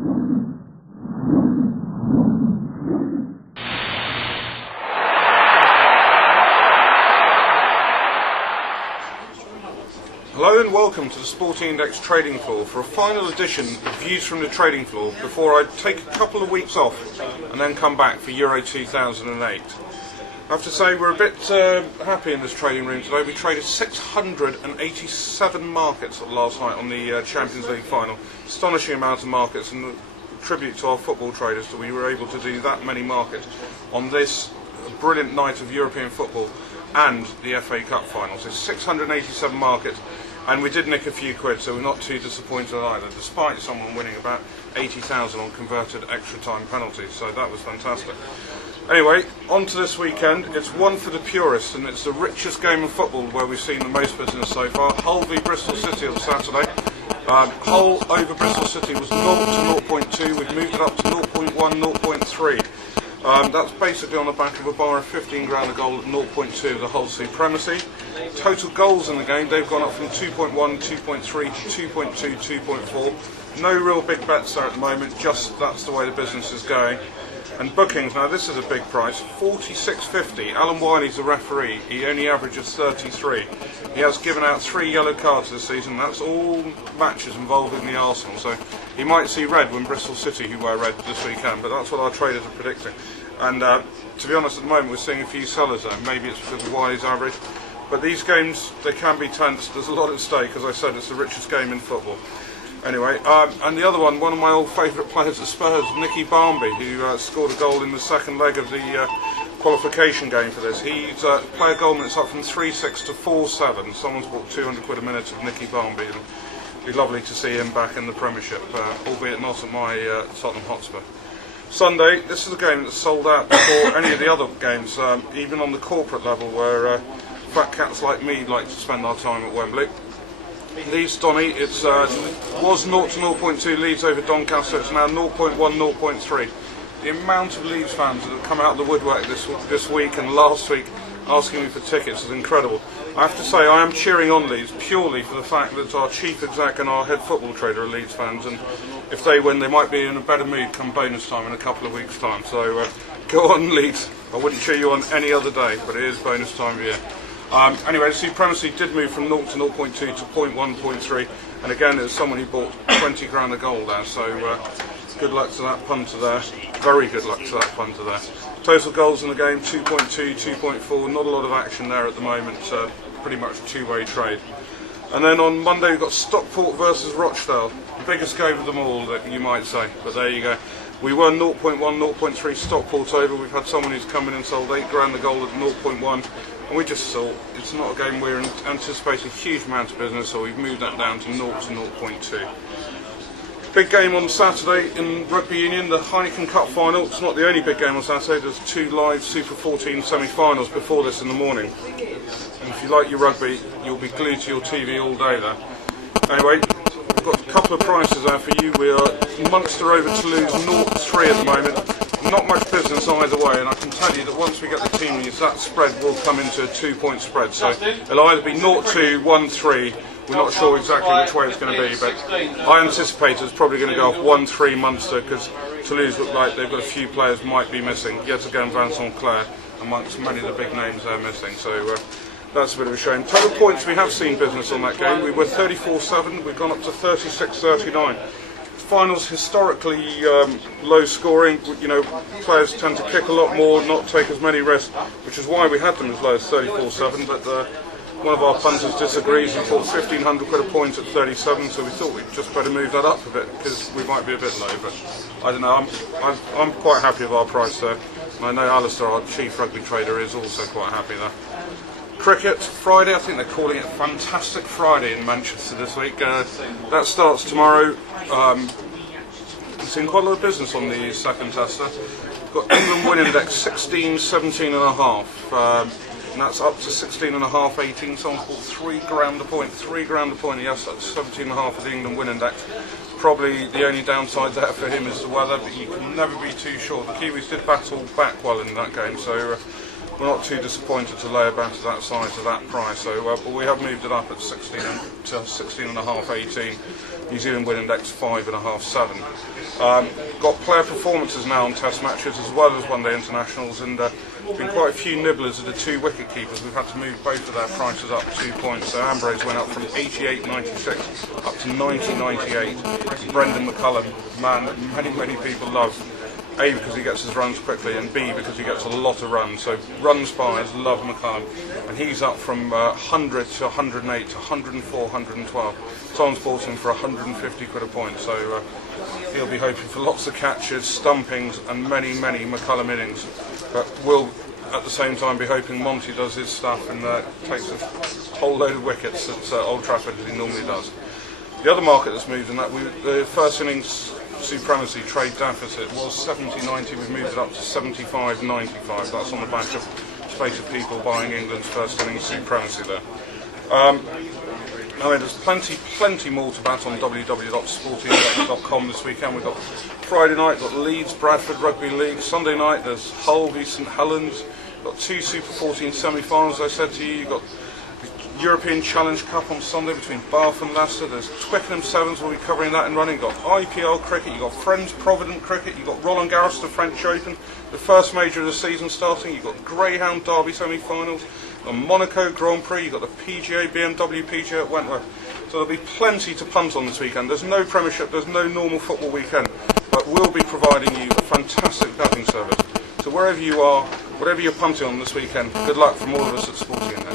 Hello and welcome to the Sporting Index trading floor for a final edition of Views from the Trading Floor before I take a couple of weeks off and then come back for Euro 2008. I have to say we're a bit happy in this trading room today. We traded 687 markets last night on the Champions League final. Astonishing amount of markets, and a tribute to our football traders that we were able to do that many markets on this brilliant night of European football and the FA Cup final. So 687 markets, and we did nick a few quid, so we're not too disappointed either, despite someone winning about 80,000 on converted extra time penalties, so that was fantastic. Anyway, on to this weekend. It's one for the purists, and it's the richest game of football where we've seen the most business so far. Hull v Bristol City on Saturday. Hull over Bristol City was 0 to 0.2, we've moved it up to 0.1, 0.3. That's basically on the back of a bar of 15 grand a goal at 0.2 of the Hull supremacy. Total goals in the game, they've gone up from 2.1, 2.3 to 2.2, 2.4. No real big bets there at the moment, just that's the way the business is going. And bookings, now this is a big price, 46.50. Alan Wiley's the referee, he only averages 33. He has given out 3 yellow cards this season, that's all matches involving the Arsenal, so he might see red when Bristol City, who wear red this weekend, but that's what our traders are predicting. And to be honest, at the moment we're seeing a few sellers there, maybe it's because of Wiley's average, but these games, they can be tense, there's a lot at stake. As I said, it's the richest game in football. Anyway, and the other one of my old favourite players at Spurs, Nicky Barmby, who scored a goal in the second leg of the qualification game for this. He's player goal minutes up from 3.6 to 4.7. Someone's bought 200 quid a minute of Nicky Barmby, and it'd be lovely to see him back in the Premiership, albeit not at my Tottenham Hotspur. Sunday, this is a game that's sold out before any of the other games, even on the corporate level, where fat cats like me like to spend our time at Wembley. Leeds Donny, it was 0 to 0.2 Leeds over Doncaster, it's now 0.1, 0.3. The amount of Leeds fans that have come out of the woodwork this week and last week asking me for tickets is incredible. I have to say I am cheering on Leeds purely for the fact that our chief exec and our head football trader are Leeds fans, and if they win they might be in a better mood come bonus time in a couple of weeks' time. So go on Leeds, I wouldn't cheer you on any other day, but it is bonus time of year. Anyway, the supremacy did move from 0 to 0.2 to 0.1, 0.3, and again there's someone who bought 20 grand of gold there, so good luck to that punter there, very good luck to that punter there. Total goals in the game, 2.2, 2.4, not a lot of action there at the moment, pretty much a two-way trade. And then on Monday we've got Stockport versus Rochdale, the biggest game of them all, that you might say, but there you go. We won 0.1, 0.3 Stockport over, we've had someone who's come in and sold 8 grand a goal at 0.1, and we just thought it's not a game we're anticipating a huge amount of business, so we've moved that down to 0 to 0.2. Big game on Saturday in Rugby Union, the Heineken Cup final. It's not the only big game on Saturday, there's 2 live Super 14 semi-finals before this in the morning. And if you like your rugby, you'll be glued to your TV all day there. Anyway, we've got a couple of prices there for you. We are Munster over Toulouse 0-3 at the moment. Not much business either way, and I can tell you that once we get the team news, that spread will come into a 2-point spread. So it'll either be 0-2, 1-3. We're not sure exactly which way it's going to be, but I anticipate it's probably going to go off 1-3 Munster, because Toulouse look like they've got a few players might be missing. Yet again, Vincent Clair amongst many of the big names they're missing. So that's a bit of a shame. Total points, we have seen business on that game. We were 34-7, we've gone up to 36-39. Finals historically low scoring, you know, players tend to kick a lot more, not take as many risks, which is why we had them as low as 34-7, but one of our punters disagrees and bought 1,500 quid a point at 37, so we thought we'd just better move that up a bit, because we might be a bit low, but I don't know, I'm quite happy with our price there, and I know Alistair, our chief rugby trader, is also quite happy there. Cricket, Friday, I think they're calling it Fantastic Friday in Manchester this week. That starts tomorrow. We've seen quite a lot of business on the second tester. We've got England win index 16, 17.5. And that's up to 16.5, 18. Someone's bought 3 grand a point. 3 grand a point, yes, that's 17.5 of the England win index. Probably the only downside there for him is the weather, but you can never be too sure. The Kiwis did battle back well in that game, so we're not too disappointed to lay about at that size at that price. So but we have moved it up at 16 to 16.5, 18. New Zealand win index 5.5, 7. Got player performances now on test matches as well as one-day internationals, and there's been quite a few nibblers of the 2 wicket keepers. We've had to move both of their prices up 2 points. So Ambrose went up from 88.96 up to 90.98. Brendan McCullum, man that many people love. A, because he gets his runs quickly, and B, because he gets a lot of runs. So run spies love McCullum, and he's up from 100 to 108 to 104, 112. Someone's bought him for 150 quid a point, so he'll be hoping for lots of catches, stumpings, and many McCullum innings. But we'll, at the same time, be hoping Monty does his stuff and takes a whole load of wickets at Old Trafford as he normally does. The other market that's moved in that, the first innings supremacy trade deficit was 70.90, we've moved it up to 75.95. That's on the back of spate of people buying England's first innings supremacy there. There's plenty more to bat on www.sportingindex.com this weekend. We've got Friday night, got Leeds, Bradford Rugby League. Sunday night there's Hull v St Helens. Got 2 Super 14 semi-finals, as I said to you. You've got European Challenge Cup on Sunday between Bath and Leicester. There's Twickenham Sevens, we'll be covering that in running. You've got IPL cricket, you've got Friends Provident cricket, you've got Roland Garros, the French Open, the first major of the season starting. You've got Greyhound Derby semi-finals, you've got Monaco Grand Prix, you've got the PGA, BMW PGA at Wentworth. So there'll be plenty to punt on this weekend. There's no Premiership, there's no normal football weekend, but we'll be providing you a fantastic betting service. So wherever you are, whatever you're punting on this weekend, good luck from all of us at Sporting Index.